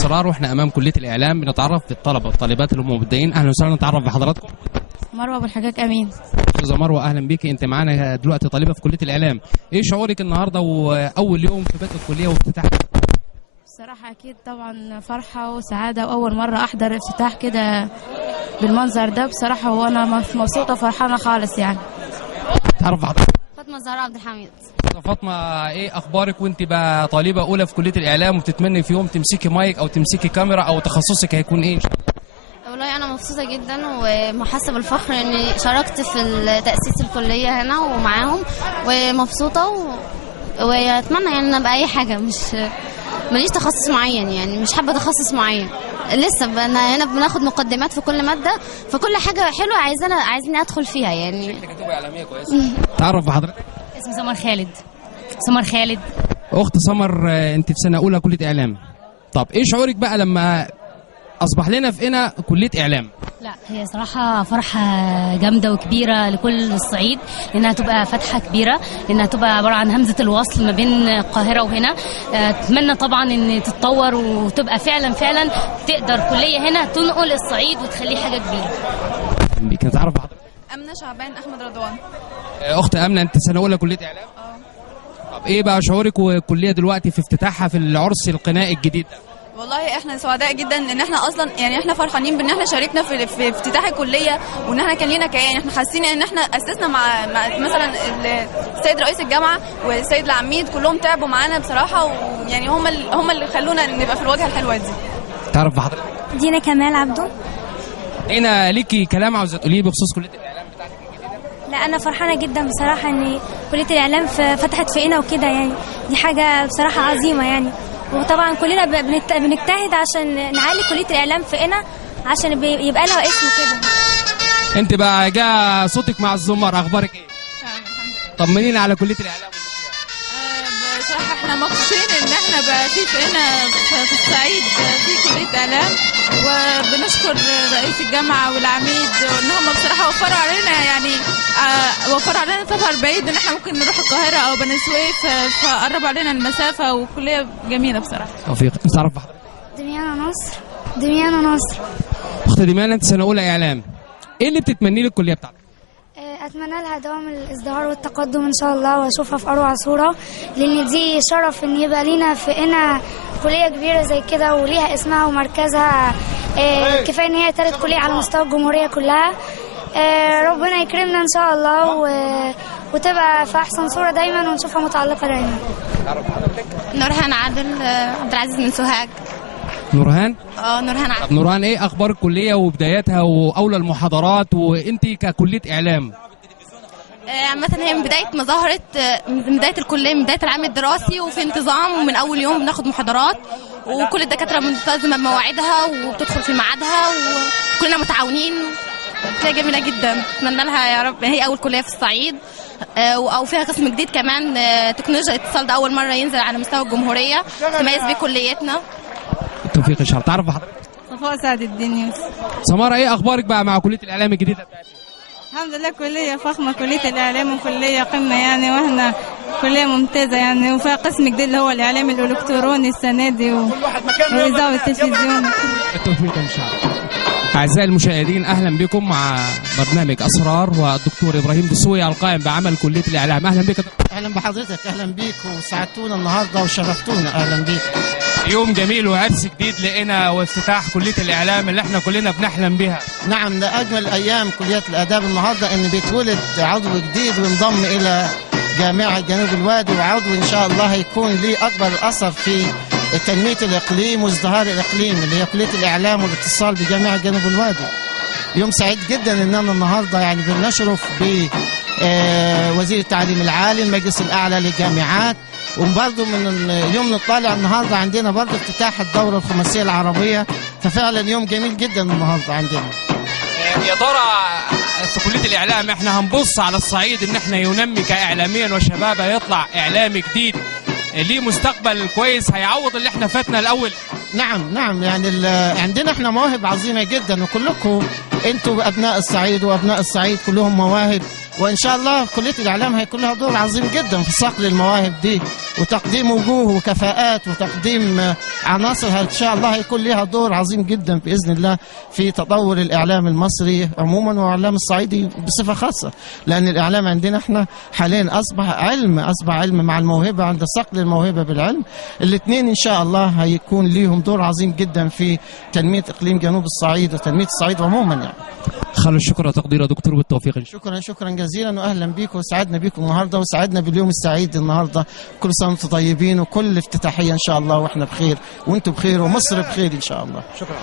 اسرار واحنا امام كليه الاعلام بنتعرف بالطلبه والطالبات اللي هم مبتدئين. اهلا وسهلا، نتعرف بحضراتكم. مروه ابو الحجاج امين. استاذه مروه اهلا بيكي، انت معانا دلوقتي طالبه في كليه الاعلام. ايه شعورك النهارده واول يوم في بيت الكليه وافتتاح؟ بصراحه اكيد طبعا فرحه وسعاده، واول مره احضر افتتاح كده بالمنظر ده بصراحه، وانا مبسوطه وفرحانه خالص يعني. تعرف بحضرتك؟ فاطمه الزهراء عبد الحميد. استاذه فاطمه، ايه اخبارك وانت بقى طالبه اولى في كليه الاعلام وبتتمني في يوم تمسكي مايك او تمسكي كاميرا، او تخصصك هيكون ايه ان شاء الله؟ والله انا مبسوطه جدا ومحسه بالفخر اني شاركت في تاسيس الكليه هنا ومعاهم، ومبسوطه واتمنى يعني ان ابقى اي حاجه، مش ماليش تخصص معين، يعني مش حابه تخصص معين لسه. انا هنا بناخد مقدمات في كل ماده، فكل حاجه حلوه عايزيني ادخل فيها يعني. شكلك هتبقى اعلاميه كويسه. تعرف بحضرتك؟ اسمي سمر خالد. سمر خالد. اخت سمر، انت في سنه اولى كليه اعلام. طب ايه شعورك بقى لما اصبح لنا في هنا كليه اعلام؟ لا، هي صراحة فرحة جامدة وكبيرة لكل الصعيد، لأنها تبقى فتحة كبيرة، لأنها تبقى عبارة عن همزة الوصل ما بين القاهرة وهنا. أتمنى طبعا إن تتطور وتبقى فعلا تقدر كلية هنا تنقل الصعيد وتخليه حاجة كبيرة. كنت تعرف بحضرتك؟ أمنة شعبان أحمد رضوان. اخت امنه، انت سنه اولى كليه اعلام؟ طب ايه بقى شعورك والكليه دلوقتي في افتتاحها في العرس القنائي الجديد ده؟ والله احنا سعداء جدا ان احنا اصلا يعني احنا فرحانين بان احنا شاركنا في افتتاح الكليه، وان احنا كان لينا كيان. احنا حاسين ان احنا اسسنا مع مثلا السيد رئيس الجامعه والسيد العميد، كلهم تعبوا معانا بصراحه، ويعني هم اللي خلونا نبقى في الواجهه الحلوه دي. تعرف بحضرتك؟ دينا كمال عبده. هنا ليكي كلام عاوزه تقوليه بخصوص كليه الاعلام بتاعتك الجديده؟ لا، انا فرحانه جدا بصراحه ان كليه الاعلام فتحت في هنا وكده، يعني دي حاجه بصراحه عظيمه يعني. وطبعا كلنا بنجتهد عشان نعلي كليه الاعلام في هنا عشان يبقى لها اسم كده. انت بقى جا صوتك مع الزمر، اخبارك ايه؟ طمنينا على كليه الاعلام. بصراحه احنا مبسوطين ان احنا بقى هنا في الصعيد في كليه اعلام، وبنشكر رئيس الجامعه والعميد ان هم بصراحه وفروا علينا، يعني وفروا علينا سفر بعيد ان احنا ممكن نروح القاهره او بني سويف، فقربوا علينا المسافه، وكليه جميله بصراحه. توفيق. انت تعرف بحضرتك؟ دميانة نصر. اخت دميانة، انت سنه اولى اعلام، ايه اللي بتتمنيه للكليه بتاعتك؟ اتمنى لها دوام الازدهار والتقدم ان شاء الله، واشوفها في اروع صوره، لان دي شرف ان يبقى لينا في هنا كليه كبيره زي كده وليها اسمها ومركزها. كفايه ان هي ثالث كليه على مستوى الجمهوريه كلها. ربنا يكرمنا ان شاء الله وتبقى في احسن صوره دايما، ونشوفها متالقه دايما. نورهان عادل عبد العزيز من سوهاج. نورهان؟ نورهان عادل. طب نورهان، ايه اخبار الكليه وبداياتها واولى المحاضرات وانت ككليه اعلام؟ عامة هي من بداية ما ظهرت، من بداية الكلية، من بداية العام الدراسي، وفي انتظام، ومن أول يوم بناخد محاضرات، وكل الدكاترة ملتزمة بمواعيدها وبتدخل في ميعادها، وكلنا متعاونين. كلية جميلة جدا، أتمنى لها يا رب. هي أول كلية في الصعيد، أو فيها قسم جديد كمان، تكنولوجيا الاتصال، ده أول مرة ينزل على مستوى الجمهورية، تميز بيه كليتنا. التوفيق ان شاء الله. تعرف بحضرتك؟ صفاء سعد الدين يوسف. سمارة، ايه اخبارك بقى مع كليه الاعلام الجديده بتاعتك؟ الحمد لله، كلية فخمة كلية الإعلام، وكلية قمة يعني، وإحنا كلية ممتازة يعني، وفيها قسم جديد اللي هو الإعلام الإلكتروني السنة دي، والإذاعة والتلفزيون. التوفيق إن شاء الله. أعزائي المشاهدين، أهلا بكم مع برنامج أسرار، والدكتور إبراهيم دسوقي القائم بعمل كلية الإعلام. أهلا بك. أهلا بحضرتك. أهلا بيك، وسعدتونا النهاردة وشرفتونا. أهلا بيك. يوم جميل وعرس جديد لقينا، وافتتاح كلية الإعلام اللي احنا كلنا بنحلم بها. نعم، ده أجمل أيام كلية الآداب النهاردة، إن بيتولد عضو جديد وينضم إلى جامعة جنوب الوادي، وعضو إن شاء الله هيكون ليه أكبر أثر في تنمية الإقليم وازدهار الإقليم، اللي هي كلية الإعلام والاتصال بجامعة جنوب الوادي. يوم سعيد جدا إننا النهاردة يعني بنشرف بوزير التعليم العالي، المجلس الأعلى للجامعات، وبرضه من يوم نطالع النهارده عندنا برضه افتتاح الدورة الخماسية العربية، ففعلا يوم جميل جدا النهارده عندنا. يا ترى في كلية الإعلام احنا هنبص على الصعيد إن احنا ينمي كإعلاميا وشباب، يطلع إعلامي جديد ليه مستقبل كويس هيعوض اللي احنا فاتنا الأول؟ نعم يعني عندنا احنا مواهب عظيمة جدا، وكلكم انتوا أبناء الصعيد، وأبناء الصعيد كلهم مواهب، وان شاء الله كليه الاعلام هيكون لها دور عظيم جدا في صقل المواهب دي وتقديم وجوه وكفاءات وتقديم عناصر ان شاء الله هيكون لها دور عظيم جدا باذن الله في تطور الاعلام المصري عموما واعلام الصعيدي بصفه خاصه، لان الاعلام عندنا احنا حاليا اصبح علم مع الموهبه، عند صقل الموهبه بالعلم. الاثنين ان شاء الله هيكون ليهم دور عظيم جدا في تنميه اقليم جنوب الصعيد وتنميه الصعيد عموما يعني. خلوا الشكر وتقدير يا دكتور بالتوفيق ان شاء الله. شكرا جزيلا واهلا بيكم وسعدنا بيكم النهارده وسعدنا باليوم السعيد النهارده. كل سنه وانتم طيبين وكل افتتاحيه ان شاء الله واحنا بخير وانتم بخير ومصر بخير ان شاء الله. شكرا.